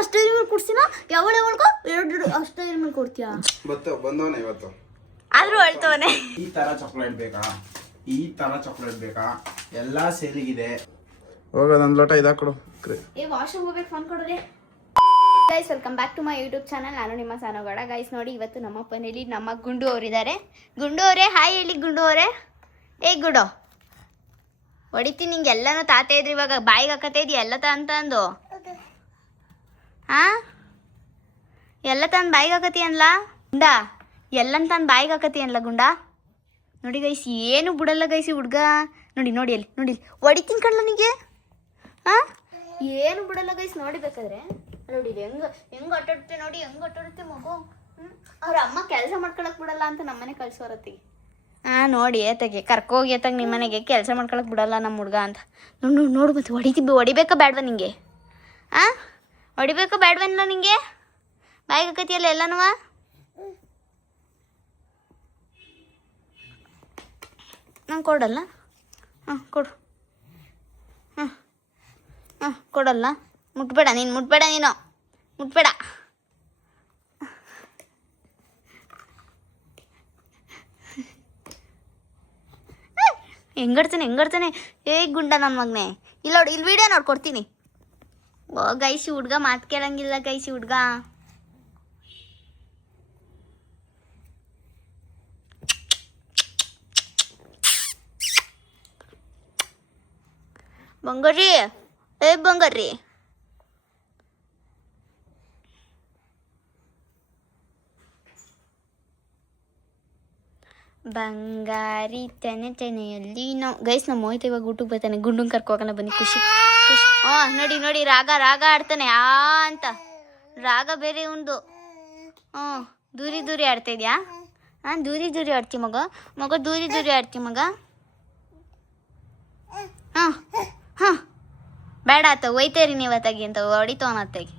ಅಷ್ಟೇ ಕೊಡ್ಸಿನ ಯಾವಳ ಯಾವಳ್ಕೋ ಎರಡು ಅಷ್ಟೇ ಮೇಲೆ ಕೊಡ್ತೀಯಾ ಬಂದವನೇ ಇವತ್ತು ಆದ್ರೂ ಅಳ್ತವನೆ. ಈ ತರ ಚಾಕ್ಲೇಟ್ ಬೇಕಾ, ಈ ತರ ಚಾಕ್ಲೇಟ್ ಬೇಕಾ, ಎಲ್ಲಾ ಸೇರಿಗಿದೆ. ಹೋಗೋದೊಂದು ಲೋಟ ಇದಾಕೊಡು. ವಾಶ್ರೂಮ್ ಹೋಗ್ಬೇಕು, ಫೋನ್ ಕೊಡ್ರಿ. Guys welcome back to my YouTube channel. ನಾನು ನಿಮ್ಮ ಸಾನಗೌಡ. ಗೈಸ್ ನೋಡಿ, ಇವತ್ತು ನಮ್ಮ ಮನೇಲಿ ನಮ್ಮ ಗುಂಡು ಅವರಿದ್ದಾರೆ. ಗುಂಡು ಅವರೇ ಹಾಯ್ ಹೇಳಿ. ಗುಂಡು ಅವರೇ ಏ ಗುಡು ಹೊಡಿತೀನಿ ನಿಂಗೆ. ಎಲ್ಲನೂ ತಾತ ಇದ್ರಿ ಇವಾಗ ಬಾಯಿಗೆ ಹಾಕತ್ತೆ ಇದೆಯಾ ಎಲ್ಲ ಅಂತ ಅಂದು ಹಾಂ ಎಲ್ಲ ತಂದು ಬಾಯಿಗೆ ಹಾಕತಿ ಅನ್ಲ ಗುಂಡ, ಎಲ್ಲಂತ ತಂದು ಬಾಯಿಗೆ ಹಾಕತಿ ಅನ್ಲ ಗುಂಡ. ನೋಡಿ ಗೈಸ್ ಏನು ಬಿಡಲ್ಲ ಗೈಸಿ ಹುಡ್ಗ. ನೋಡಿ ನೋಡಿ ಅಲ್ಲಿ ನೋಡಿ ಹೊಡಿತೀನಿ ಕಣ್ಣ ನನಗೆ. ಹಾಂ ಏನು ಬಿಡಲ್ಲ ಗೈಸ್. ನೋಡಿ ಬೇಕಾದ್ರೆ ನೋಡಿ ಹೆಂಗೆ ಆಟಾಡುತ್ತೆ ನೋಡಿ, ಹೆಂಗೆ ಆಟಾಡುತ್ತೆ ಮಗು. ಅವ್ರ ಅಮ್ಮ ಕೆಲಸ ಮಾಡ್ಕೊಳಕ್ ಬಿಡಲ್ಲ ಅಂತ ನಮ್ಮನೆ ಕಳ್ಸೋರತ್ತಿಗೆ. ಹಾಂ ನೋಡಿ ಏತಗೆ ಕರ್ಕೋಗಿ ಏತಾಗ ನಿಮ್ಮ ಮನೆಗೆ ಕೆಲಸ ಮಾಡ್ಕೊಳಕ್ ಬಿಡಲ್ಲ ನಮ್ಮ ಹುಡ್ಗ ಅಂತ. ನೋಡು ಮತ್ತೆ ಹೊಡಿಬೇಕಾ ಬೇಡವಾ ನಿಂಗೆ? ಹಾಂ ಹೊಡಿಬೇಕಾ ಬೇಡವೇನಲ್ಲ ನಿಂಗೆ? ಬಾಯಿಗೆ ಹಾಕತಿಯಲ್ಲ ಎಲ್ಲನೂ. ನಂಗೆ ಕೊಡಲ್ಲ. ಹಾಂ ಕೊಡು. ಹಾಂ ಕೊಡಲ್ಲ. ಮುಟ್ಬೇಡ ನೀನು, ಮುಟ್ಬೇಡ ನೀನು, ಮುಟ್ಬೇಡ. ಹೆಂಗಾಡ್ತಾನೆ ಏ ಗುಂಡ ನನ್ನ ಮಗನೇ. ಇಲ್ಲ ನೋಡಿ, ಇಲ್ಲಿ ವಿಡಿಯೋ ನೋಡ್ಕೊಡ್ತೀನಿ. ಓ ಗೈಸಿ ಹುಡ್ಗ ಮಾತು ಕೇಳಂಗಿಲ್ಲ ಗೈಸಿ ಹುಡ್ಗ. ಬಂಗಾರಿ ಏ ಬಂಗಾರಿ ಬಂಗಾರಿ ತೆನೆಯಲ್ಲಿ ನಾವು ಗೈಸ್ ನಮ್ಮ ಹೋಯ್ತು ಇವಾಗ ಊಟಕ್ಕೆ ಬರ್ತಾನೆ. ಗುಂಡಂಗೆ ಕರ್ಕೋಗಲ್ಲ ಬನ್ನಿ. ಖುಷಿ ಹಾಂ ನೋಡಿ ರಾಗ ಆಡ್ತಾನೆ ಆ ಅಂತ. ರಾಗ ಬೇರೆ ಉಂಡು. ದೂರಿ ಆಡ್ತಾ ಇದೆಯಾ? ಹಾಂ ದೂರಿ ಆಡ್ತಿ ಮಗ ದೂರಿ ಆಡ್ತಿ ಮಗ. ಹಾಂ ಬೇಡ ಆತ ಒಯ್ತೇರಿ ನೀವು ಅತ್ತಾಗಿ ಅಂತ ಹೊಡಿತವನ ಅತ್ತಾಗಿ.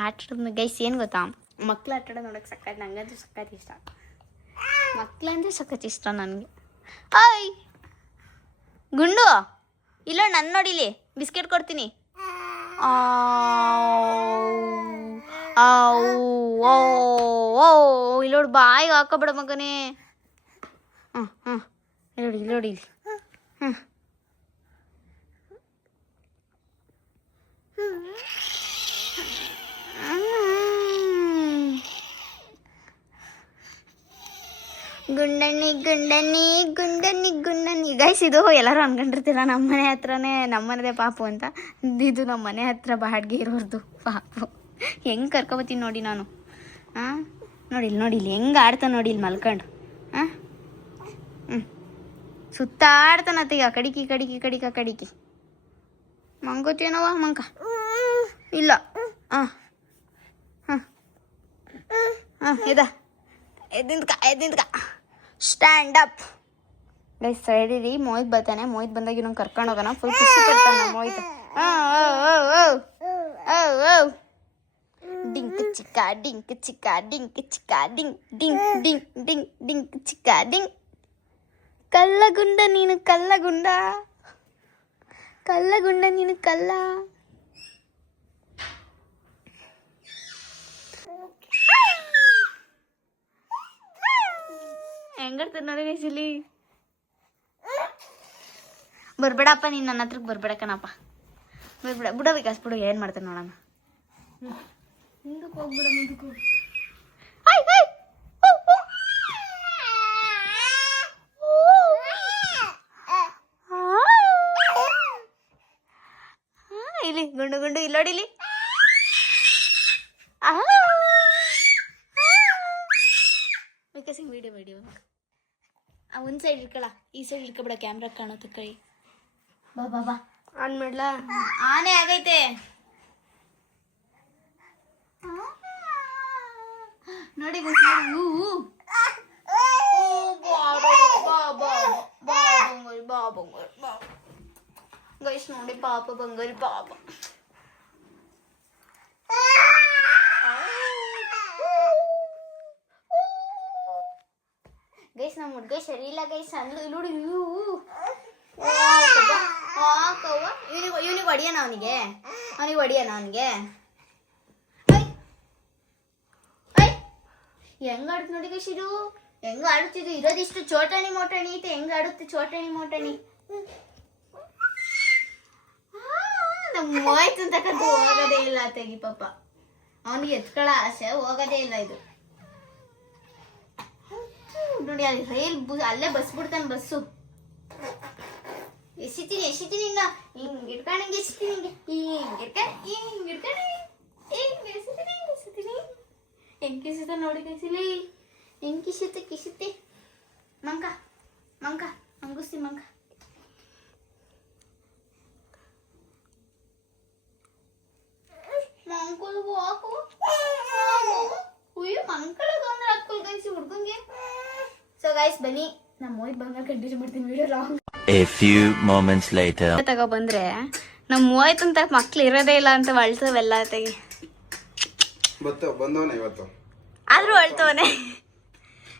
ಆಟಾಡೋದು ಗೈಸ್ ಏನು ಗೊತ್ತಾ, ಮಕ್ಳು ಆಟಾಡೋದು ನೋಡೋಕೆ ಸಕ್ಕತ್, ನಂಗಂತೂ ಸಕ್ಕತ್ ಇಷ್ಟ. ಮಕ್ಳಂದ್ರೆ ಸಕ್ಕತ್ ಇಷ್ಟ ನನಗೆ. ಆಯ್ ಗುಂಡು ಇಲ್ಲ ನನ್ನ ನೋಡಿಲಿ ಬಿಸ್ಕೆಟ್ ಕೊಡ್ತೀನಿ. ಇಲ್ಲೋಡು ಬಾಯಿಗೆ ಹಾಕೋಬೇಡ ಮಗನೇ. ನೋಡಿ ಗುಂಡನಿ ಗೈಸ್. ಇದು ಎಲ್ಲರೂ ಅನ್ಕೊಂಡಿರ್ತೀರ ನಮ್ಮ ಮನೆ ಹತ್ರನೇ, ನಮ್ಮನೇದೇ ಪಾಪು ಅಂತ. ಇದು ನಮ್ಮ ಮನೆ ಹತ್ರ ಬಾಡಿಗೆ ಇರೋರ್ದು ಪಾಪು. ಹೆಂಗೆ ಕರ್ಕೊಬತ್ತೀನಿ ನೋಡಿ ನಾನು. ಹಾಂ ನೋಡಿಲ್ಲಿ ಹೆಂಗೆ ಆಡ್ತಾನೆ ನೋಡಿ ಇಲ್ಲಿ ಮಲ್ಕೊಂಡು. ಹಾಂ ಸುತ್ತಾಡ್ತಾನತ್ತೀಗ ಕಡಿಕಿ ಮಂಗೋತೇನವ ಮಂಕ ಇಲ್ಲ. ಎದ್ದಿಂದ್ಕ ಸ್ಟ್ಯಾಂಡ್ ಅಪ್ ಗೈಸ್. ಸೈಡಿರಿ ಮೋಹಿತ್ ಬರ್ತಾನೆ. ಮೋಹಿತ್ ಬಂದಾಗ ಇನ್ನೊಂದು ಕರ್ಕೊಂಡು ಹೋಗೋಣ. ಫುಲ್ ಖುಷಿ ಪಡ್ತಾನೆ ಮೋಹಿತ್. ಡಿಂಕ್ ಚಿಕ್ಕ ಡಿಂಕ್ ಚಿಕ್ಕ ಡಿಂಕ್. ಕಲ್ಲಗುಂಡ ನೀನು ಕಲ್ಲ. ಹೆಂಗಿರ್ತದೆ ನೋಡಿ ಗೈಸಿಲಿ. ಬರ್ಬೇಡಪ್ಪ ನೀನು ನನ್ನ ಹತ್ರಕ್ಕೆ ಬರ್ಬೇಡ ಕಣಪ್ಪ. ಬಿಡ ವಿಕಾಸ್ ಬಿಡು, ಏನು ಮಾಡ್ತಾನೆ ನೋಡೋಣ. ಮುಂದಕ್ಕೆ ಹೋಗ್ಬಿಡ. ಇಲ್ಲಿ ಗುಂಡು ಇಲ್ಲೋಡಿಲಿ. ವಿಕಾಸ್ ವಿಡಿಯೋ ಒಂದು ಸೈಡ್ ಇಟ್ಕೊಳ, ಈ ಸೈಡ್ ಇಟ್ಕೊಬೇಡ, ಕ್ಯಾಮ್ರಾ ಕಾಣುತ್ತೆ ಕೈ. ಬಾ ಆನ್ ಮಾಡ್ಲಾ? ಆನೆ ಆಗೈತೆ ನೋಡಿ ಗೈಸ್. ನೋಡಿ ಪಾಪ ಬಂಗಾರಿ ಪಾಪ. ನಮ್ಮ ಹುಡುಗ ಸರಿ ಇಲ್ಲ ಗೈಸ್. ಅಂದ್ಲು ನೋಡಿ ಇವನಿಗೆ ಹೊಡಿಯೋಣ ಅವನಿಗೆ ಹೊಡಿಯೋಣ ಅವನಿಗೆ. ಹೆಂಗ್ ಆಡುತ್ತೆ ನೋಡಿ ಗೈಸ್ ಇದು. ಹೆಂಗ ಆಡುತ್ತಿದ್ದು ಇರೋದಿಷ್ಟು ಚೋಟಣಿ ಮೋಟಣಿ ಐತೆ. ಹೆಂಗ ಆಡುತ್ತೆ ಚೋಟಣಿ ಮೋಟಣಿ. ನಮ್ಮ ಹೋಯ್ತು ಅಂತಕ್ಕಂಥ ಹೋಗೋದೇ ಇಲ್ಲ ತೆಗಿ ಪಾಪ. ಅವನಿಗೆ ಎತ್ಕೊಳ್ಳೋ ಆಸೆ ಹೋಗೋದೇ ಇಲ್ಲ ಇದು. ನೋಡಿ ಅಲ್ಲಿ ರೈಲ್ ಅಲ್ಲೇ ಬಸ್ ಬಿಡ್ತಾನೆ ಬಸ್ಸು. ಎಸಿತೀನಿ ಇನ್ನ ಹಿಂಗ್ ಇಟ್ಕೊಂಡು ಹಿಂಗೆ ಎಸಿತೀನಿ ಎಸಿತೀನಿ ಹೆಂಗ್ ಕಿಸುತ್ತ ನೋಡಿ ಕೈಸಿಲಿ. ಹೆಂಗ್ ಕಿಸುತ್ತೆ ಮಂಕ ಮಂಗುಸ್ತಿ ಮಂಕ. ಮಂಕಲ್ ಹಾಕು ಮಂಕಳದು ಅಂದ್ರೆ ಹಾಕಲ್ ಗೈಸಿ ಹುಡ್ಗಂಗೆ. ಸೊ ಗೈಸ್ ಬನ್ನಿ ನಮ್ಮ ಮೋಯ್ ಬಂಗಾರ ಕಂಟಿನ್ಯೂ ಮಾಡ್ತೀನಿ video long. A few moments later. ತಗೋ ಬಂದ್ರೆ ನಮ್ಮ ಮೋಯ್ತು ಅಂತ ಮಕ್ಳು ಇರೋದೇ ಇಲ್ಲ ಅಂತ ಅಳ್ತವೆಲ್ಲ ತೆಗಿ. ಬಂದವನೇ ಇವತ್ತು ಆದ್ರೂ ಅಳ್ತವನೆ.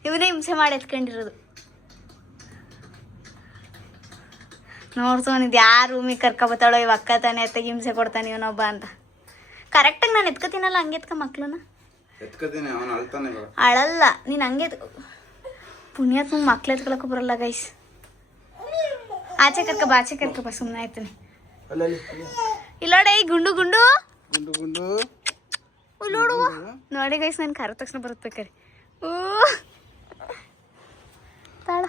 ಇವನೇ ಹಿಂಸೆ ಮಾಡಿ ಎತ್ಕೊಂಡಿರೋದು. ನೋಡ್ತವನಿದ್ ಯಾರು ರೂಮಿಗೆ ಕರ್ಕೊಬತ್ತಾಳೋ ಇವ ಅಕ್ಕ ತಾನೆ ಎತ್ತಾಗಿ ಹಿಂಸೆ ಕೊಡ್ತಾನೆ ಇವನೊಬ್ಬ ಅಂತ. ಕರೆಕ್ಟಾಗಿ ನಾನು ಎತ್ಕೋತೀನಲ್ಲ ಹಂಗೆ ಎತ್ಕ ಮಕ್ಳನ್ನ. ಅಳಲ್ಲ ನೀನು ಹಂಗೆ ಪುಣ್ಯಾತ್ಮ ಮಕ್ಳು ಎತ್ಕೊಳಕ್ಕೂ ಬರಲ್ಲ ಗೈಸ್. ಆಚೆ ಕರ್ಕ ಬಾ ಸುಮ್ಮನೆ ಆಯ್ತಾನೆ. ಇಲ್ಲೋಡೆ ಈ ಗುಂಡು ಇಲ್ಲೋಡು ನೋಡಿ ಗೈಸ್. ನಾನು ಕರ ತಕ್ಷಣ ಬರುತ್ಬೇಕಾರೆ ತಾಳ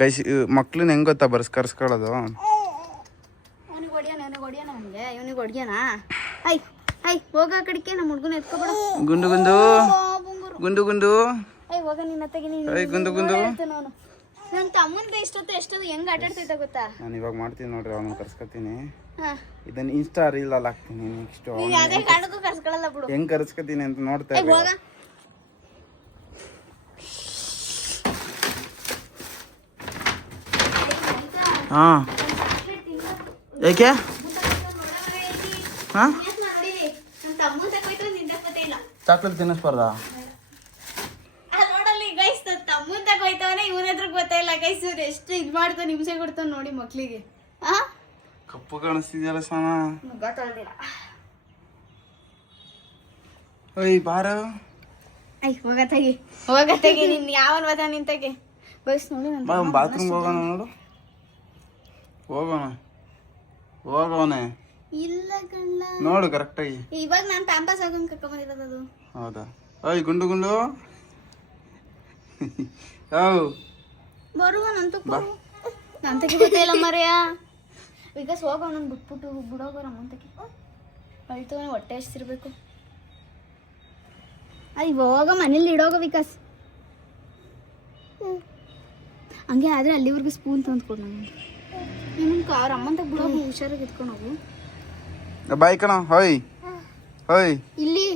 ಗೈಸ್ ಮಕ್ಳನ್ನ ಹೆಂಗ್ ಗೊತ್ತಾ ಕರ್ಸ್ಕೊಳ್ಳೋದು. ಅವನಿಗೆ ಹೊಡಿಯೋಣ ಅವನಿಗೆ ಇವನಿಗೆ ಹೊಡಿಯೋಣ. ಐ ಹೋಗ ಕಡಿಕೆ ನಮ್ಮ ಹುಡುಗನ ಎತ್ಕೊಬೇಡ. ಗುಂಡು ಹೋಗ ನಿನ್ನ ತೆಗಿ ನಾನು. ನನ್ನ ತಮ್ಮನ್ಗೆ ಎಷ್ಟೊತ್ತು ಹೆಂಗ್ ಆಟಾಡ್ತೈತ ಗೊತ್ತಾ. ನಾನು ಇವಾಗ ಮಾಡ್ತೀನಿ ನೋಡ್ರಿ. ಅವನು ಕರ್ಸ್ಕೊತೀನಿ. ಇದನ್ನ ಇನ್ಸ್ಟಾ ರೀಲ್ ಅಲ್ಲಿ ಹಾಕ್ತೀನಿ. ನೆಕ್ಸ್ಟ್ ಯಾವ್ದೇ ಕಾರಣಕ್ಕೂ ಕರ್ಸ್ಕೊಳಲ್ಲ ಬಿಡು. ಹೆಂಗ್ ಕರ್ಸ್ಕೊತೀನಿ ಅಂತ ನೋಡ್ತಾ ಹೋಗ. ಹಾ ಯಾಕೆ ಚಾಕ್ಲೇಟ್ ತಿನ್ನಿಸ್ಬಾರ್ದ. ನೋಡಲ್ಲಿ ಗೈಸ್ ತಮ್ಮನ್ ತಗೋಯ್ತವನೆ ಇವನ ಹತ್ರಕ್ ಗೊತ್ತಾಯಿಲ್ಲ ಗೈಸ್. ಇವ್ರು ಎಷ್ಟು ಇದ್ ಮಾಡ್ತಾನೆ ಹಿಂಸೆ ಕೊಡ್ತಾನೆ ನೋಡಿ ಮಕ್ಳಿಗೆ. ಕಪ್ಪು ಕಾಣಿಸ್ತಿದ್ಯಲ್ಲ ಸಾನ. ಗೊತ್ತಾಗ್ದಿಲ್ಲ. ಓಯ್ ಬಾರ. ಹೋಗ ತೆಗಿ ನಿನ್ ಯಾವನ್ ಬದ ನಿಂತಗೆ ಗೈಸ್. ನೋಡಿ ನಾನು ಬಾತ್ರೂಮ್ ಹೋಗೋಣ ನೋಡು. ಹೋಗೋನೆ ಇಲ್ಲ ಕಣ್ಣ ನೋಡು ಕರೆಕ್ಟಾಗಿ. ಇವಾಗ ನಾನು ಪ್ಯಾಂಪಸ್ ಹಾಕೊಂಡ್ ಕರ್ಕೊಂಬಂದಿರೋದು. ಹೌದಾ. ಓಯ್ ಗುಂಡು ಬರುವ ನಂತಕ್ಕೆ ಗೊತ್ತಿಲ್ಲ ಮರೆಯ. ವಿಕಾಸ್ ಹೋಗೋಣ ಬಿಟ್ಬಿಟ್ಟು ಬಿಡೋಗೋರ ಅಮ್ಮಂತಕ್ಕೆ ಅಳ್ತವನೆ ಹೊಟ್ಟೆ ಹಚ್ತಿರ್ಬೇಕು. ಹೋಗ ಮನೇಲಿ ಇಡೋಗ ವಿಕಾಸ್. ಹಂಗೆ ಆದ್ರೆ ಅಲ್ಲಿವರೆಗೂ ಸ್ಪೂನ್ ತಂದ್ಕೊಡು ನಾನು. ನಿಮ್ಗೆ ಅವ್ರ ಅಮ್ಮಂತ ಬಿಡೋಗ ಹುಷಾರಾಗಿ ಎತ್ಕೊಂಡು ಹೋಗು. ಬಾಯ್ ಕಣ. ಇಲ್ಲಿ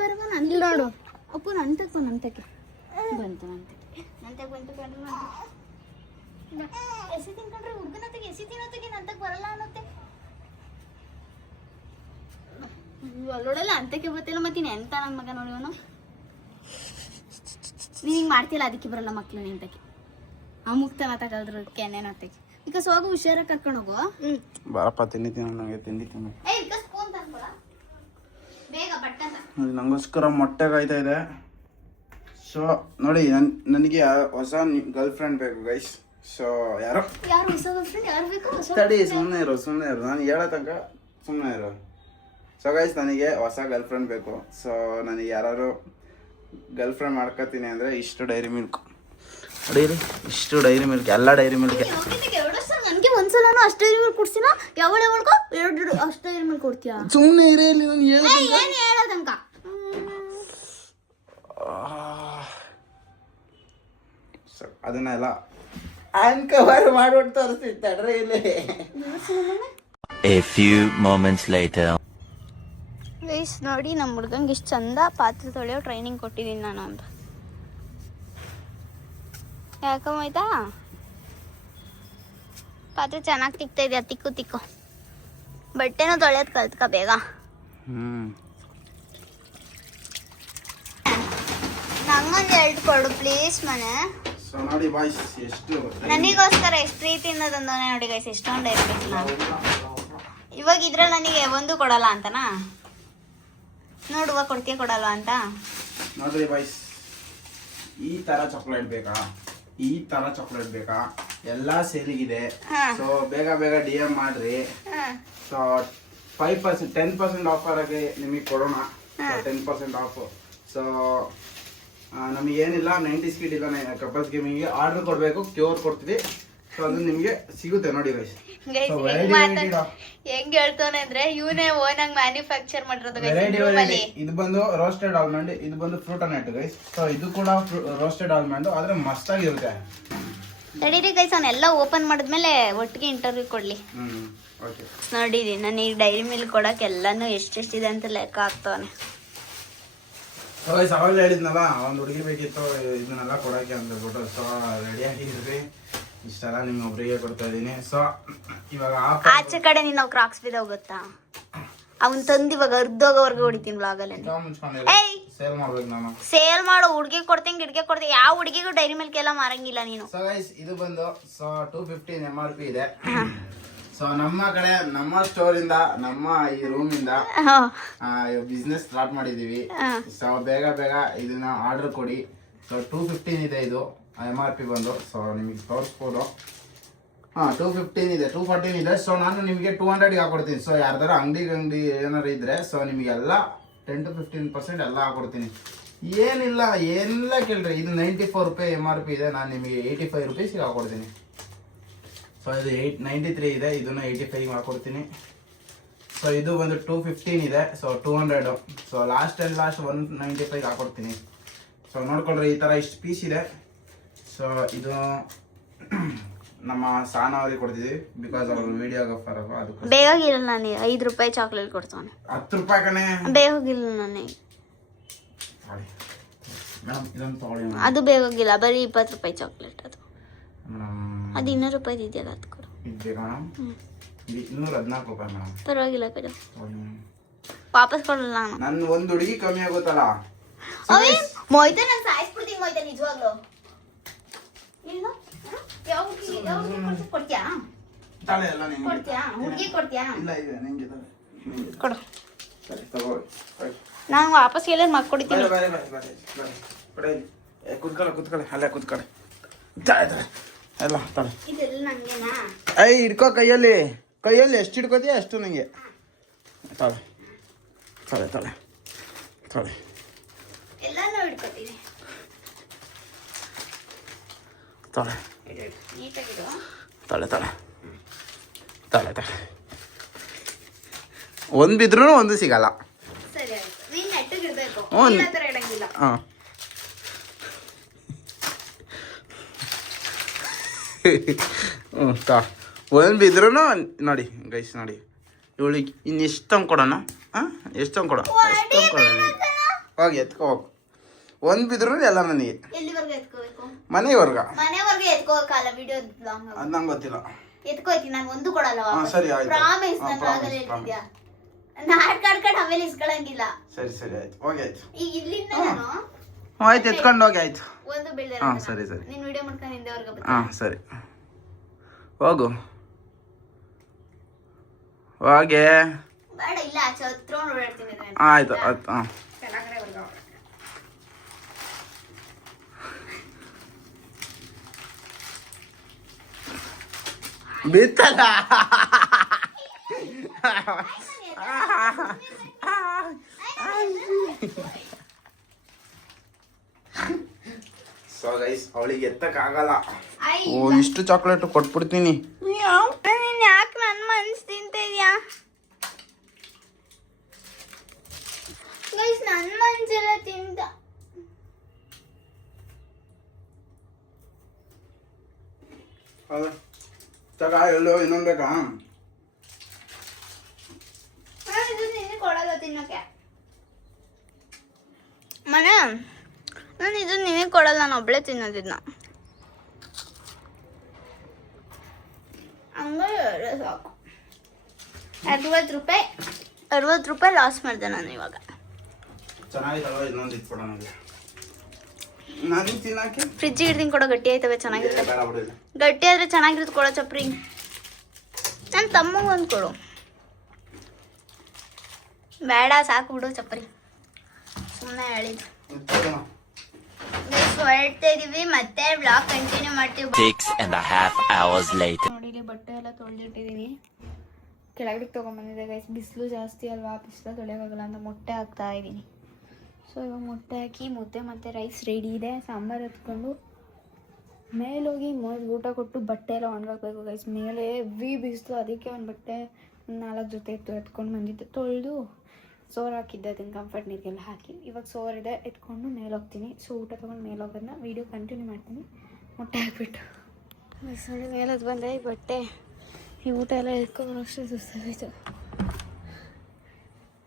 ಬರವ ನಾನು ಇಲ್ಲಿ ನೋಡು. ಅಪ್ಪು ನಂತಕ್ಕೆ ಬಂತು ಎಸಿ ತಿನ್ಕೊಂಡ್ರೆ ಹುಡುಗನತ್ತಿಗೆ ಎಸಿ ತಿನ್ನೋತ್ತಿಗೆ ನಂತಕ್ಕೆ ಬರಲ್ಲ ಅನ್ನತ್ತೆ. ಅಲ್ಲೋಡಲ್ಲ ಅಂತಕ್ಕೆ ಬರ್ತಿಲ್ಲ. ಮತ್ತೀನಿ ಎಂತ ನನ್ನ ಮಗ ನೋಡಿ ಅವನು. ನೀನು ಹಿಂಗೆ ಮಾಡ್ತಿಲ್ಲ ಅದಕ್ಕೆ ಬರಲ್ಲ ಮಕ್ಳು ನಿಂತಕ್ಕೆ. ಮುಕ್ತನ ತಗಲ್ರು ಕೆನ್ನೆನತ್ತಕ್ಕೆ. ವಿಕಾಸ್ ಹೋಗು ಹುಷಾರಾಗಿ ಕರ್ಕೊಂಡು ಹೋಗು. ಬಾರಪ್ಪ ತಿಂಡಿ ನನಗೆ ತಿಂಡಿ ತಿನ್ನು. ವಿಕಾಸ್ ಫೋನ್ ತಂದ್ಕೊಳ ಬೇಗ ಬಟ್ಟಂತ. ನಂಗೋಸ್ಕರ ಮೊಟ್ಟೆ ಕಾಯ್ತಾ ಇದೆ. ಸೊ ನೋಡಿ ನನಗೆ ಹೊಸ ಗರ್ಲ್ ಫ್ರೆಂಡ್ ಬೇಕು ಗೈಸ್. ಸೊ ಯಾರು ಹೊಸ ಗರ್ಲ್ ಫ್ರೆಂಡ್ ಯಾರು ಬೇಕು. ತಡಿ ಸುಮ್ಮನೆ ಇರು ನಾನು ಹೇಳೋ ತನಕ ಸುಮ್ಮನೆ ಇರು. ಸೊ ಗೈಸ್ ನನಗೆ ಹೊಸ ಗರ್ಲ್ ಫ್ರೆಂಡ್ ಬೇಕು. ಸೊ ನನಗೆ ಯಾರು ಗರ್ಲ್ ಫ್ರೆಂಡ್ ಮಾಡ್ಕೊತೀನಿ ಅಂದರೆ ಇಷ್ಟು ಡೈರಿ ಮಿಲ್ಕ್ ಹೊಡೀರಿ. ಇಷ್ಟು ಡೈರಿ ಮಿಲ್ಕ್ ಎಲ್ಲ ಡೈರಿ ಮಿಲ್ಕ್. ನನಗೆ ಒಂದ್ಸಲನೂ ಅಷ್ಟು ಡೈರಿ ಮಿಲ್ಕ್ ಕೊಡ್ಸಿನ. ಯಾವಳ್ಕೊ ಎರಡು ಅಷ್ಟು ಡೈರಿ ಮಿಲ್ಕ್ ಕೊಡ್ತೀಯಾ. ಸುಮ್ಮನೆ ಇರೇ ಇಲ್ಲಿ ನಾನು ಏನು ಹೇಳೋದಂಕ. ಅದನ್ನೆಲ್ಲ ಅನ್ಕವರ್ ಮಾಡ್ಬಿಟ್ಟು ತೋರಿಸ್ತಿರ್ತಾಡ್ರೆ ಇಲ್ಲಿ. A few moments later. Guys ನೋಡಿ ನಮ್ಮ ಹುಡ್ಗಂಗೆ ಇಷ್ಟು ಚಂದ ಪಾತ್ರೆ ತೊಳೆಯೋ ಟ್ರೈನಿಂಗ್ ಕೊಟ್ಟಿದ್ದೀನಿ ನಾನು ಅಂತ. ಯಾಕಮ್ಮಾಯ್ತಾ ಪಾತ್ರೆ ಚೆನ್ನಾಗಿ ತಿಕ್ತಾ ಇದೆಯಾ. ತಿಕ್ಕು ಬಟ್ಟೆನೂ ತೊಳೆಯೋದು ಕಲ್ತ್ಕ ಬೇಗ. ನಂಗೊಂದು 2 ಕೊಡು ಪ್ಲೀಸ್ ಮನೆ. ಸೊ ನೋಡಿ ಬಾಯ್ಸ್ ಎಷ್ಟು ನನಗೋಸ್ಕರ ಎಷ್ಟು ಪ್ರೀತಿಯಿಂದ ತಂದವನೇ ನೋಡಿ ಗೈಸ್, ಎಷ್ಟೊಂದು ಡೈರಿ ಇವಾಗ ಇದ್ರಲ್ಲಿ ನನಗೆ ಒಂದು ಕೊಡಲ್ಲ ಅಂತನಾ? ನೋಡುವ ಕೊಡ್ತೀಯ ಕೊಡಲ್ವಾ ಅಂತ. ನೋಡ್ರಿ ಬಾಯ್ಸ್, ಈ ತರ ಚಾಕ್ಲೇಟ್ ಬೇಕಾ, ಈ ತರ ಚಾಕ್ಲೇಟ್ ಬೇಕಾ, ಎಲ್ಲಾ ಸೇಲಿಗಿದೆ. ಸೊ ಬೇಗ ಬೇಗ DM ಮಾಡ್ರಿ. ಸೊ 5% 10% ಆಫರ್ ಆಗಿ ನಿಮಗೆ ಕೊಡೋಣ. 10% ಆಫ್. ಸೊ ನಮಗೆ ಏನಿಲ್ಲ 90s ಕಿಡ್ ಇಲ್ಲ, ಕಪಲ್ಸ್ ಗೇಮಿಂಗ್ ಆರ್ಡರ್ ಕೊಡಬೇಕು, ಕ್ಯೂರ್ ಕೊಡ್ತೀವಿ. ಸೊ ಅದು ನಿಮಗೆ ಸಿಗುತ್ತೆ ನೋಡಿ ಗೈಸ್. ಹೆಂಗ್ ಹೇಳ್ತಾನೆ ಅಂದ್ರೆ ಇವನೇ ಓನಾಗಿ ಮ್ಯಾನುಫ್ಯಾಕ್ಚರ್ ಮಾಡಿರೋದು. ಇದು ಬಂದು ರೋಸ್ಟೆಡ್ ಆಲ್ಮಂಡ್, ಇದು ಬಂದು ಫ್ರೂಟ್ ನಟ್ ಗೈಸ್. ಸೊ ಇದು ಕೂಡ ರೋಸ್ಟೆಡ್ ಆಲ್ಮಂಡ್, ಆದ್ರೆ ಮಸ್ತ್ ಆಗಿರುತ್ತೆ. ತಡೀರಿ ಗೈಸ್, ಅವನ್ನೆಲ್ಲ ಓಪನ್ ಮಾಡಿದ್ಮೇಲೆ ಒಟ್ಟಿಗೆ ಇಂಟರ್ವ್ಯೂ ಕೊಡ್ಲಿ. ನೋಡಿರಿ ನಾನು ಈ ಡೈರಿ ಮಿಲ್ಕ್ ಕೊಡಕ್ಕೆ ಎಲ್ಲಾನು ಎಷ್ಟೆಷ್ಟಿದೆ ಅಂತ ಲೆಕ್ಕ ಹಾಕ್ತವನೆ. ಅವಾಗಲೇ ಹೇಳಿದ್ನಲ್ಲ, ಒಂದು ಹುಡುಗಿ ಬೇಕಿತ್ತು ಇದನ್ನೆಲ್ಲ ಕೊಡಕ್ಕೆ ಅಂತ ಹೇಳ್ಬಿಟ್ಟು. ಸೊ ರೆಡಿ ಆಗಿದ್ರಿ, ಇಷ್ಟೆಲ್ಲ ನಿಮ್ಗೆ ಒಬ್ರಿಗೆ ಕೊಡ್ತಾ ಇದೀನಿ. ಸೊ ಇವಾಗ ಆಚೆ ಕಡೆ ನೀನು ಕ್ರಾಕ್ಸ್ ಬಿದ್ದೋಗುತ್ತಾ? ಅವನ್ ತಂದು ಇವಾಗ ಅರ್ಧೋಗವರೆಗೆ ಹೊಡಿತೀನಿ ಬ್ಲಾಗಲ್ಲಿ. ಸೇಲ್ ಮಾಡ್ಬೇಕು ನಾನು. ಸೇಲ್ ಮಾಡೋ ಹುಡುಗಿ ಕೊಡ್ತೀನಿ, ಗಿಡ್ಗೆ ಕೊಡ್ತೀನಿ. ಯಾವ ಹುಡುಗಿಗೂ ಡೈರಿ ಮಿಲ್ಕ್ ಎಲ್ಲ ಮಾರಂಗಿಲ್ಲ ನೀನು. ಸೊ ಗೈಸ್ ಇದು ಬಂದು 215 MRP ಇದೆ. ಸೊ ನಮ್ಮ ಕಡೆ ನಮ್ಮ ಸ್ಟೋರ್ ಇಂದ ನಮ್ಮ ಈ ರೂಮ್ ಇಂದ ಬಿಸ್ನೆಸ್ ಸ್ಟಾರ್ಟ್ ಮಾಡಿದೀವಿ. ಸೊ ಬೇಗ ಬೇಗ ಇದನ್ನ ಆರ್ಡರ್ ಕೊಡಿ. ಸೊ 215 ಇದೆ ಇದು MRP ಬಂದು. ಸೊ ನಿಮಗೆ ತೋರಿಸ್ಬೋದು. 215 ಇದೆ, 214 ಇದೆ. ಸೊ ನಾನು ನಿಮಗೆ 200 ಹಾಕೊಡ್ತೀನಿ. ಸೊ ಯಾರ್ದಾರ ಅಂಗಡಿ ಏನಾರು ಇದ್ರೆ ಸೊ ನಿಮಗೆಲ್ಲ 10 to 15% ಎಲ್ಲ ಹಾಕೊಡ್ತೀನಿ. ಏನಿಲ್ಲ ಕೇಳ್ರಿ. ಇದು 94 ರೂಪಾಯಿ MRP ಇದೆ, ನಾನು ನಿಮಗೆ 85 ರೂಪೀಸ್ಗೆ ಹಾಕೊಡ್ತೀನಿ. ಸೊ ಇದು 93 ಇದೆ, ಇದನ್ನು 85 ಹಾಕೊಡ್ತೀನಿ. ಸೊ ಇದು ಬಂದು 215 ಇದೆ, ಸೊ 200. So last 195 ಹಾಕೊಡ್ತೀನಿ. ಸೊ ನೋಡ್ಕೊಳ್ರಿ, ಈ ಥರ ಇಷ್ಟು ಪೀಸ್ ಇದೆ. ಸೊ ಇದು ನಮ್ಮ ಸಾನ ಅವ್ರಿಗೆ ಕೊಡ್ತಿದ್ವಿ, ಬಿಕಾಸ್ ಅವ್ರು ವಿಡಿಯೋಗ್ರಾಫರ್ ಅಲ್ವಾ, ಅದಕ್ಕೆ. ಬೇಗ ಹೋಗಿಲ್ಲ ನನಗೆ 5 ರೂಪಾಯಿ ಚಾಕ್ಲೇಟ್ ಕೊಡ್ತಾನೆ. 10 ರೂಪಾಯಿ ಕಣೆ. ಬೇಗ ಹೋಗಿಲ್ಲ ನನಗೆ. ಮೇಡಮ್ ಇದೊಂದು ತಗೊಳ್ಳಿ. ಅದು ಬೇಗ ಹೋಗಿಲ್ಲ, ಬರೀ 20 ರೂಪಾಯಿ ಚಾಕ್ಲೇಟ್. ಅದು 200 ರೂಪಾಯಿ ಇದೆಯಲ್ಲ, ಅದು ಕೊಡು. ಇದು ಬೇಕಾ ಮೇಡಮ್? ಇದು 214 ರೂಪಾಯಿ ಮೇಡಮ್. ಪರವಾಗಿಲ್ಲ ಕೊಡು, ವಾಪಸ್ ಕೊಡಲ್ಲ ನಾನು. ನನ್ನ ಒಂದು ಹುಡುಗಿ ಕಮ್ಮಿ ಆಗುತ್ತಲ್ಲ. ಮೊಯ್ತಾ ನಾನು ಸಾಯಿಸ್ಬಿಡ್ತೀನಿ ಮೊಯ್ತಾ, ನಿಜವಾಗ್ಲು. ಕೊಡ್ತೀಯಾ? ತಾಳೆ ಎಲ್ಲ ನಿಂಗೆ. ಕೊಡ್ತೀಯಾ? ಹುಡುಗಿ ಕೊಡ್ತೀಯಾ? ಇಲ್ಲ ಇದೆ ನಿಂಗೆ ತಾಳೆ. ಕೊಡು. ಸರಿ ತಗೊಳ್ಳಿ. ನಾನು ವಾಪಸ್ ಹೇಳಿದ್ರೆ ಮಕ್ಕ ಕೊಡ್ತೀನಿ. ಕುತ್ಕೊಳ್ಳಿ ಅಲ್ಲೇ ಕುತ್ಕೊಳ್ಳಿ. ತಾಳೆ ಎಲ್ಲ ತಾಳೆ. ಇದೆಲ್ಲ ನಂಗೆನಾ? ಹಿಡ್ಕೋ ಕೈಯಲ್ಲಿ ಎಷ್ಟು ಹಿಡ್ಕೋತೀಯ ಅಷ್ಟು ನನಗೆ. ತಾಳೆ ತಾಳೆ ತಾಳೆ ತಾಳೆ ಎಲ್ಲಾನು ಹಿಡ್ಕೊತೀನಿ. ತಾಳೆ ನೀಟಾಗಿಡು. ತಾಳೆ ತಾಳೆ ತಾಳೆ ತಾಳೆ. ಒಂದು ಬಿದ್ರೂ ಒಂದು ಸಿಗಲ್ಲ. ಸರಿ ಆಯ್ತು, ನೀನ್ ನೆಟ್ಟಗಿರ್ಬೇಕು, ಹ್ಞೂ. ಆ ಥರ ಇಡಂಗಿಲ್ಲ. ಹಾಂ ಒಂದು ಬಿದ್ರೂ ನೋಡಿ ಗೈಸ್, ನೋಡಿ ಇವಳಿಗೆ ಇನ್ನು ಎಷ್ಟು ಕೊಡೋಣ? ಎಷ್ಟು ಕೊಡೋಣ? ಹೋಗಿ ಎತ್ಕೋ ಹೋಗು. ಒಂದು ಬಿದ್ರೂ ಎಲ್ಲ ನನಗೆ. ಎಲ್ಲಿವರೆಗೂ ಎತ್ಕೋಬೇಕು? ಮನೆವರೆಗ. ಮನೆವರೆಗೂ ಎತ್ಕೋಬೇಕಲ್ಲ, ವಿಡಿಯೋ ಲಾಂಗ್. ಅದು ನಂಗೆ ಗೊತ್ತಿಲ್ಲ. ಎತ್ಕೋಯ್ತೀನಿ ನಾನು, ಒಂದು ಕೊಡಲ್ಲ. ಸರಿ ಆಯ್ತು. ಪ್ರಾಮಿಸ್, ನಾನು ಆಗಲ್ಲ ಹೇಳ್ತಿದ್ಯಾ. ನಾಡ್ಕಾಡ್ಕೊಂಡು ಆಮೇಲೆ ಇಸ್ಕೊಳಂಗಿಲ್ಲ. ಸರಿ ಸರಿ ಆಯ್ತು, ಹೋಗಿ ಆಯ್ತು. ಈಗ ಇಲ್ಲಿಂದ ನಾನು ಆಯ್ತು, ಎತ್ಕೊಂಡು ಹೋಗಿ ಆಯ್ತು. ಒಂದು ಬೀಳ್ದೆ. ಸರಿ ಸರಿ. ನೀನು ವಿಡಿಯೋ ಮಾಡ್ಕೊಂಡು ಹಿಂದೆವರೆಗೂ ಸರಿ ಹೋಗು. ಹೋಗೆ. ಬೇಡ, ಇಲ್ಲ ಆಚೆ ಹತ್ರ ಓಡಾಡ್ತೀನಿ. ಆಯ್ತು ಆಯ್ತು. ಬಿತ್ತಲ್ಲ. ಸೊ ಗೈಸ್, ಅವಳಿಗೆ ಎತ್ತಕ್ಕಾಗಲ್ಲ. ಇಷ್ಟು ಚಾಕ್ಲೇಟ್ ಕೊಟ್ಬಿಡ್ತೀನಿ. ನೀನ್ ಯಾಕೆ ನನ್ನ ಮನ್ಸು ತಿಂತಿದ್ಯಾ ಗೈಸ್? ನನ್ನ ಮನ್ಸೆಲ್ಲ ತಿಂತ. ತಗ ಎಲ್ಲೋ ಇನ್ನೊಂದು ಬೇಕಾ? ಇದು ನಿನ್ನೆ ಕೊಡಲ್ಲ ತಿನ್ನೋಕೆ. ಮನೆ ನಾನು ಇದು ನಿನಗೆ ಕೊಡಲ್ಲ, ನಾನು ಒಬ್ಳೆ ತಿನ್ನೋದಿದ್ನ. ಹಂಗೆ ಸಾಕು. 60 ರೂಪಾಯಿ ಲಾಸ್ ಮಾಡಿದೆ ನಾನು ಇವಾಗ. ಚೆನ್ನಾಗಿತ್ತಲ್ವ? ಇನ್ನೊಂದು ಇಟ್ಬಿಡೋಣ. ನಾನು ತಿನ್ನಕ್ಕೆ ಫ್ರಿಜ್ಜಿಗೆ ಹಿಡ್ದಿನ ಕೊಡೋ ಗಟ್ಟಿ ಆಯ್ತವೆ ಚೆನ್ನಾಗಿರ್ತವೆ. ಬೇಡ ಬಿಡಿಲ್ಲ. ಗಟ್ಟಿ ಆದ್ರೆ ಚೆನ್ನಾಗಿರುತ್ತೆ ಕೊಡೋ ಚಪ್ರಿ. ನನ್ನ ತಮ್ಮಂಗೆ ಒಂದು ಕೊಡು. ಬೇಡ ಸಾಕು ಬಿಡು ಚಪ್ರಿ, ಸುಮ್ಮನೆ ಹೇಳಿದ್ದು. ಹೊರಡ್ತಾ ಇದೀವಿ, ಮತ್ತೆ ಬ್ಲಾಗ್ ಕಂಟಿನ್ಯೂ ಮಾಡ್ತೀವಿ. 6.5 hours later. ನೋಡಿ ಇಲ್ಲಿ ಬಟ್ಟೆ ಎಲ್ಲ ತೊಳೆದಿಟ್ಟಿದ್ದೀನಿ. ಕೆಳಗಡೆ ತೊಗೊಂಬಂದಿದೆ ಗೈಸ್, ಬಿಸಿಲು ಜಾಸ್ತಿ ಅಲ್ವಾ, ಬಿಸಿಲು ತೊಳೆಯೋಕ್ಕಾಗಲ್ಲ ಅಂತ ಮೊಟ್ಟೆ ಹಾಕ್ತಾ ಇದ್ದೀನಿ. ಸೊ ಇವಾಗ ಮೊಟ್ಟೆ ಹಾಕಿ ಮುದ್ದೆ ಮತ್ತು ರೈಸ್ ರೆಡಿ ಇದೆ. ಸಾಂಬಾರು ಎತ್ಕೊಂಡು ಮೇಲೋಗಿ ಊಟ ಕೊಟ್ಟು ಬಟ್ಟೆ ಎಲ್ಲ ಒಣಗಾಕಬೇಕು ಗೈಸ್. ಮೇಲೆ ಹೆವಿ ಬಿಸಿಲು, ಅದಕ್ಕೆ ಒಂದು ಬಟ್ಟೆ 4 ಜೊತೆ ಇತ್ತು ಎತ್ಕೊಂಡು ಬಂದಿದ್ದು, ತೊಳೆದು ಸೋರು ಹಾಕಿದ್ದೆ, ಅದನ್ನು ಕಂಫರ್ಟ್ ನೀರಿಗೆಲ್ಲ ಹಾಕಿ. ಇವಾಗ ಸೋರಿದೆ, ಎತ್ಕೊಂಡು ಮೇಲೆ ಹೋಗ್ತೀನಿ. ಸೊ ಊಟ ತೊಗೊಂಡು ಮೇಲೆ ಹೋಗೋದನ್ನ ವೀಡಿಯೋ ಕಂಟಿನ್ಯೂ ಮಾಡ್ತೀನಿ. ಮೊಟ್ಟೆ ಹಾಕ್ಬಿಟ್ಟು ನೋಡಿ ಮೇಲದು ಬಂದೆ. ಈ ಬಟ್ಟೆ ಈ ಊಟ ಎಲ್ಲ ಎತ್ಕೊಂಡು ಅಷ್ಟೇ ಸುಸ್ತಾಗೋಯ್ತು.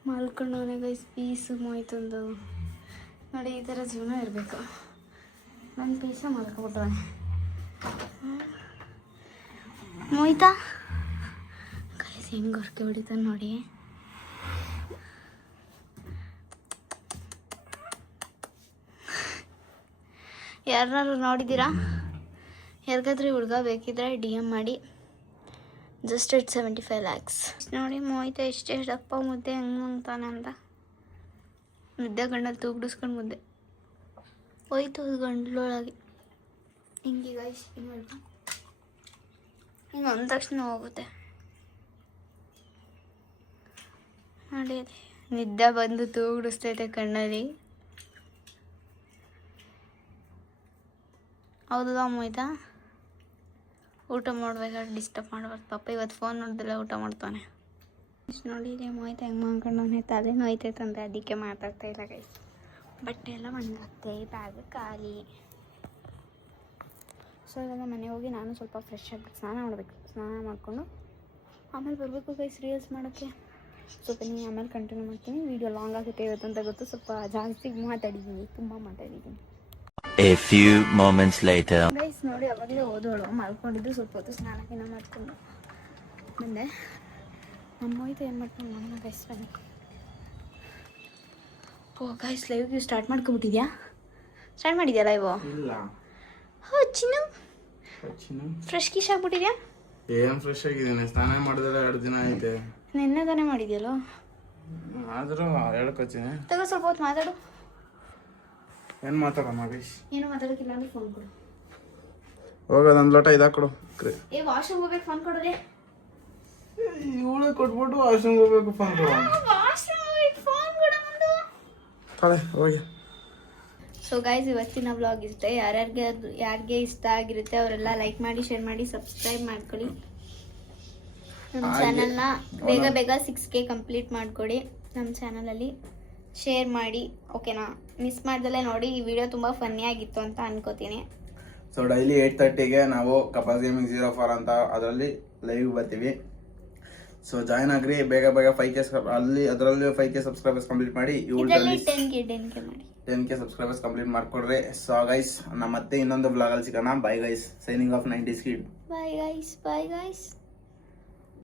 ಮಲ್ಕೊಂಡವನೇ ಗೈಸ್, ಪೀಸು ಮೊಯ್ತಂದು ನೋಡಿ. ಈ ಥರ ಜೀವನ ಇರಬೇಕು. ನನ್ನ ಪೀಸ ಮಲ್ಕೊಬಿಟ್ಟವನೆ ಮೊಯ್ತಾ ಗೈಸ್, ಹೆಂಗೆ ಹೊರಕೆ ಹೊಡಿತಾನೆ ನೋಡಿ. ಯಾರನ್ನಾರು ನೋಡಿದ್ದೀರಾ? ಯಾರಿಗಾದ್ರೂ ಹುಡುಗ ಬೇಕಿದ್ರೆ DM ಮಾಡಿ. Just it 75 lakhs. ನೋಡಿ ಮೋಯ್ತ ಎಷ್ಟೇ ದಪ್ಪ ಮುದ್ದೆ ಹೆಂಗೆ ಮಂಗ್ತಾನೆ ಅಂತ. ಮುದ್ದೆ ಗಂಡಲ್ಲಿ ತೂಗಿಡಿಸ್ಕೊಂಡು ಮುದ್ದೆ ಹೋಯ್ತು ಅದು ಗಂಡಲೊಳಗೆ. ಹಿಂಗೀಗ ಇಷ್ಟು ಹಿಂಗೆ ಹಿಂಗೆ ಅಂದ ತಕ್ಷಣ ಹೋಗುತ್ತೆ ನೋಡಿ. ಅದೇ ನಿದ್ದೆ ಬಂದು ತೂಗಿಡಿಸ್ತೈತೆ ಕಣ್ಣಲ್ಲಿ. ಹೌದಾ ಮೊಯ್ತಾ? ಊಟ ಮಾಡ್ಬೇಕಾದ್ರೆ ಡಿಸ್ಟರ್ಬ್ ಮಾಡಬಾರ್ದು ಪಾಪ. ಇವತ್ತು ಫೋನ್ ನೋಡ್ದಲ್ಲ ಊಟ ಮಾಡ್ತಾನೆ. ನೋಡಿ ಇದೆ ಮೊಯ್ತಾ ಹೆಂಗೆ ಮಾಡ್ಕೊಂಡವನೇ. ತಲೆ ನೋಯ್ತೈತಂದ್ರೆ ಅದಕ್ಕೆ ಮಾತಾಡ್ತಾ ಇಲ್ಲ ಗೈಸ್. ಬಟ್ಟೆ ಎಲ್ಲ ಒಣಗಾಕ್ತೆ, ಬ್ಯಾಗ್ ಖಾಲಿ. ಸೊ ಇವಾಗ ಮನೆಗೆ ಹೋಗಿ ನಾನು ಸ್ವಲ್ಪ ಫ್ರೆಶ್ ಆಗಬೇಕು, ಸ್ನಾನ ಮಾಡಬೇಕು. ಸ್ನಾನ ಮಾಡಿಕೊಂಡು ಆಮೇಲೆ ಬರಬೇಕು ಗೈಸ್ ರೀಲ್ಸ್ ಮಾಡೋಕ್ಕೆ. ಸ್ವಲ್ಪ ನೀವು ಆಮೇಲೆ ಕಂಟಿನ್ಯೂ ಮಾಡ್ತೀನಿ. ವೀಡಿಯೋ ಲಾಂಗ್ ಆಗುತ್ತೆ ಇವತ್ತು ಅಂತ ಗೊತ್ತು, ಸ್ವಲ್ಪ ಜಾಸ್ತಿ ಮಾತಾಡಿದ್ದೀನಿ, ತುಂಬ ಮಾತಾಡಿದ್ದೀನಿ. A few moments later. Guys ನೋಡಿ ಅವಾಗಲೇ ಓದೋಳು ಮಲ್ಕೊಂಡಿದ್ದು. ಸ್ವಲ್ಪ ಹೊತ್ತು ಸ್ನಾನಕ್ಕಿನ್ನ ಮಾಡಿಕೊಂಡು ಬಂದೆ. ನಮ್ಮ ಹೋಯ್ತು ಏನು ಮಾಡ್ಕೊಂಡು ನೋಡೋಣ ಗೈಸ್ ಬನ್ನಿ. ಓ ಗೈಸ್, ಲೈವ್ಗೆ ಸ್ಟಾರ್ಟ್ ಮಾಡ್ಕೊಬಿಟ್ಟಿದ್ಯಾ? ಸ್ಟಾರ್ಟ್ ಮಾಡಿದ್ಯಾ ಲೈವ್? ಇಲ್ಲ. ಹೋ ಚಿನ್ನು, ಫ್ರೆಶ್ ಕಿಶ್ ಆಗ್ಬಿಟ್ಟಿದ್ಯಾ? ಏನು ಫ್ರೆಶ್ ಆಗಿದ್ದೇನೆ, ಸ್ನಾನ ಮಾಡಿದ್ರೆ 2 ದಿನ ಐತೆ. ನಿನ್ನೆ ತಾನೇ ಮಾಡಿದ್ಯಲ್ಲೋ? ಆದರೂ ಹೇಳ್ಕೊತೀನಿ. ತಗೋ ಸ್ವಲ್ಪ ಹೊತ್ತು ಮಾತಾಡು. ಏನು ಮಾತಾಡಮ್ಮ ಗೈಸ್? ಏನು ಮಾತಾಡೋಕ್ಕಿಲ್ಲ ಅಂದ್ರೆ ಫೋನ್ ಕೊಡು. ಹೋಗೋದು ಒಂದು ಲೋಟ ಇದಾಕೊಡು. ಏ ವಾಶ್ರೂಮ್ ಹೋಗ್ಬೇಕು, ಫೋನ್ ಕೊಡೋದೆ. ಇವಳೆ ಕೊಟ್ಬಿಟ್ಟು ವಾಶ್ರೂಮ್ ಹೋಗ್ಬೇಕು, ಫೋನ್ ಕೊಡು. ವಾಶ್ರೂಮ್ ಹೋಗ್ಬೇಕು, ಫೋನ್ ಕೊಡೋದು. ತಲೆ ಹೋಗಿ. ಸೊ ಗೈಸ್, ಇವತ್ತಿನ ವ್ಲಾಗ್ ಇರುತ್ತೆ. ಯಾರಿಗೆ ಇಷ್ಟ ಆಗಿರುತ್ತೆ ಅವರೆಲ್ಲ ಲೈಕ್ ಮಾಡಿ, ಶೇರ್ ಮಾಡಿ, ಸಬ್ಸ್ಕ್ರೈಬ್ ಮಾಡ್ಕೊಳ್ಳಿ. ನಮ್ಮ ಚಾನಲ್ನ ಬೇಗ 6K ಕಂಪ್ಲೀಟ್ ಮಾಡಿಕೊಡಿ. ನಮ್ಮ ಚಾನಲಲ್ಲಿ ಶೇರ್ ಮಾಡಿ, ಓಕೆನಾ? ಮಿಸ್ ಮಾಡ್ದಲ್ಲೇ ನೋಡಿ. ಈ ವಿಡಿಯೋ ತುಂಬ ಫನ್ನಿ ಆಗಿತ್ತು ಅಂತ ಅನ್ಕೋತೀನಿ. ಸೊ ಡೈಲಿ 8:30ಗೆ ನಾವು ಕಪಲ್ಸ್ ಗೇಮಿಂಗ್ 04 ಅಂತ ಅದರಲ್ಲಿ ಲೈವ್ ಬರ್ತೀವಿ. ಸೊ ಜಾಯ್ನ್ ಆಗ್ರಿ ಬೇಗ 5K ಅದರಲ್ಲಿ 5K ಸಬ್ಸ್ಕ್ರೈಬರ್ಸ್ ಕಂಪ್ಲೀಟ್ ಮಾಡಿ. ಇದರಲ್ಲಿ 10K ಮಾಡಿ 10K ಸಬ್ಸ್ಕ್ರೈಬರ್ಸ್ ಕಂಪ್ಲೀಟ್ ಮಾಡ್ಕೊಡ್ರಿ. ಸೊ ಗೈಸ್, ನಮ್ಮ ಮತ್ತೆ ಇನ್ನೊಂದು ವ್ಲಾಗಲ್ಲಿ ಸಿಗೋಣ. Bye guys, signing off 90s kid. Bye guys.